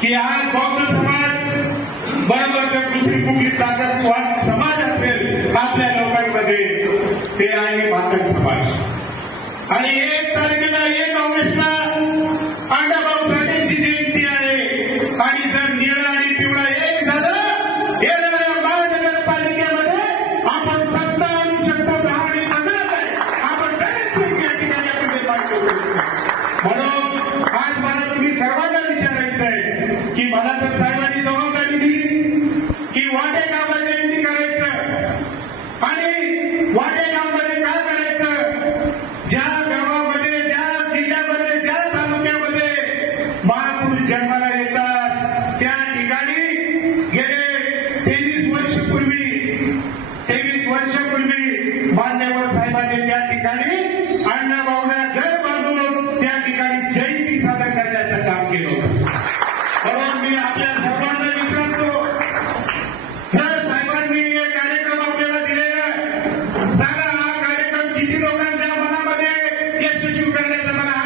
की आज बौद्ध समाज बरोबर जर दुसरी कुठली ताकद समाज असेल आपल्या लोकांमध्ये ते आहे मातक समाज. आणि 1 तारखेला 1 ऑगस्टला अण्णाभाऊ साठेंची जयंती आहे. आणि जर निळा आणि पिवळा एक झालं येणाऱ्या महानगरपालिकेमध्ये आपण सत्ता आणू शकतो. 10 आणि 15 आपण बरेच या ठिकाणी आपण निर्माण करू शकतो. म्हणून आज मला तुम्ही सर्वांना विचारायचं आहे की मला तर साहेबांनी जबाबदारी दिली की वाटेगावला जयंती करायचं. आणि वाटेगावमध्ये काय करायचं, ज्या गावामध्ये ज्या जिल्ह्यामध्ये ज्या तालुक्यामध्ये महापुरुष जन्माला येतात त्या ठिकाणी गेले 23 वर्षापूर्वी मान्यवर साहेबांनी त्या ठिकाणी अण्णाभाऊला घर बांधून त्या ठिकाणी जयंती सादर करण्याचं काम केलं होतं. म्हणून मी आपल्या सर्वांना विचारतो, जर साहेबांनी हे कार्यक्रम आपल्याला दिलेला सांगा, हा कार्यक्रम किती लोकांच्या मनामध्ये यशस्वी करण्याचा मला